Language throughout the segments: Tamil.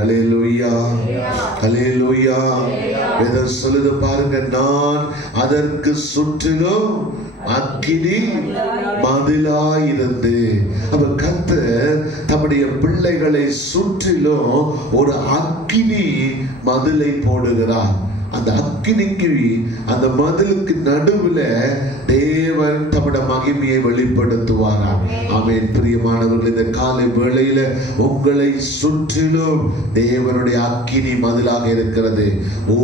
அல்லேலூயா, அல்லேலூயா. வேதம் சொல்லுது பாருங்க, நான் அதற்கு சுற்றிலும் அக்கினி மதிலாயிருந்து. அப்ப கர்த்தர் தம்முடைய பிள்ளைகளை சுற்றிலும் ஒரு அக்கினி மதிலை போடுகிறார். அந்த அக்கினிக்கு, அந்த மதிலுக்கு நடுவுல தேவன் தம்முடைய மகிமையை வெளிப்படுத்துவாராம். ஆமென். பிரியமானவர்கள், இந்த காலை வேளையில உங்களை சுற்றிலும் தேவனுடைய அக்கினி மதிலாக இருக்கிறது.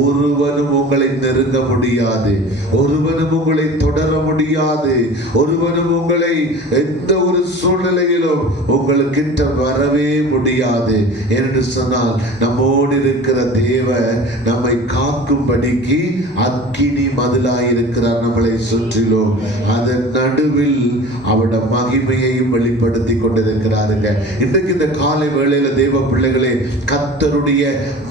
ஒருவனும் உங்களை நெருங்க முடியாது, ஒருவனும் உங்களை தொடர முடியாது, ஒருவனும் உங்களை எந்த ஒரு சூழ்நிலையிலும் உங்களுக்கிட்ட வரவே முடியாது. என்று சொன்னால் நம்மோடு இருக்கிற தேவன் நம்மை காக்கும்படிக்கு அக்கினி மதிலாயிருக்கிறார் நம்மளை சுற்றிலும். அதன் நடுவில் அவருடைய மகிமையையும் வெளிப்படுத்தி கொண்டிருக்கிறாருங்க. இன்றைக்கு இந்த காலை வேளையில தேவ பிள்ளைகளே, கர்த்தருடைய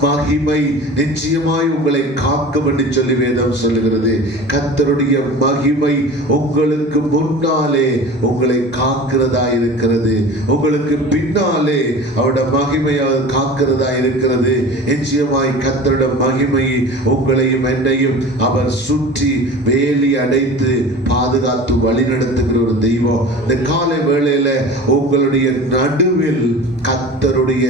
மகிமை நிச்சயமாய் உங்களை காக்கும் என்று சொல்லி வேதம் சொல்லுகிறது. கர்த்தருடைய மகிமை உங்களுக்கு முன்னாலே உங்களை காக்கிறதா இருக்கிறது, உங்களுக்கு பின்னாலே அவருடைய மகிமை காக்கிறதா இருக்கிறது. நிச்சயமாய் கர்த்தருடைய மகிமை உங்களையும் என்னையும் அவர் சுற்றி வேலி அடைத்து பாதுகாத்து வழி நடத்துகிற ஒரு தெய்வம். இந்த காலை வேளையில உங்களுடைய நடுவில் கர்த்தருடைய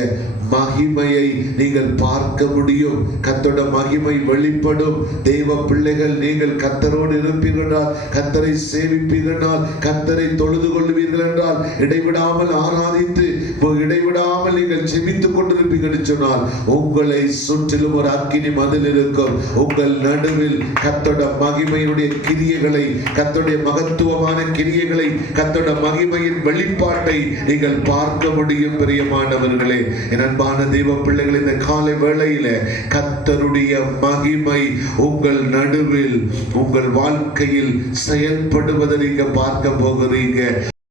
மகிமையை நீங்கள் பார்க்க முடியும். கர்த்தருடைய மகிமை வெளிப்படும். தேவ பிள்ளைகள், நீங்கள் கர்த்தரோடு இருப்பீர்கள், கர்த்தரை சேவிப்பீர்கள், கர்த்தரை தொழுது கொள்வீர்கள் என்றால், இடைவிடாமல் ஆராதித்து இடைவிடாமல் நீங்கள் செபித்துக் கொண்டிருப்பீர்கள் சொன்னால், உங்களை சுற்றிலும் ஒரு அக்கினி மதில் இருக்கும். உங்கள் நடுவில் கர்த்தருடைய மகிமையுடைய கிரியைகளை, கர்த்தருடைய மகத்துவமான கிரியைகளை, கர்த்தருடைய மகிமையின் வெளிப்பாட்டை நீங்கள் பார்க்க முடியும். பிரியமானவர்களே, என் அன்பான தெய்வ பிள்ளைகள், இந்த காலை வேளையில கர்த்தருடைய மகிமை உங்கள் நடுவில், உங்கள் வாழ்க்கையில் செயல்படுவதை நீங்க பார்க்க போகிறீங்க.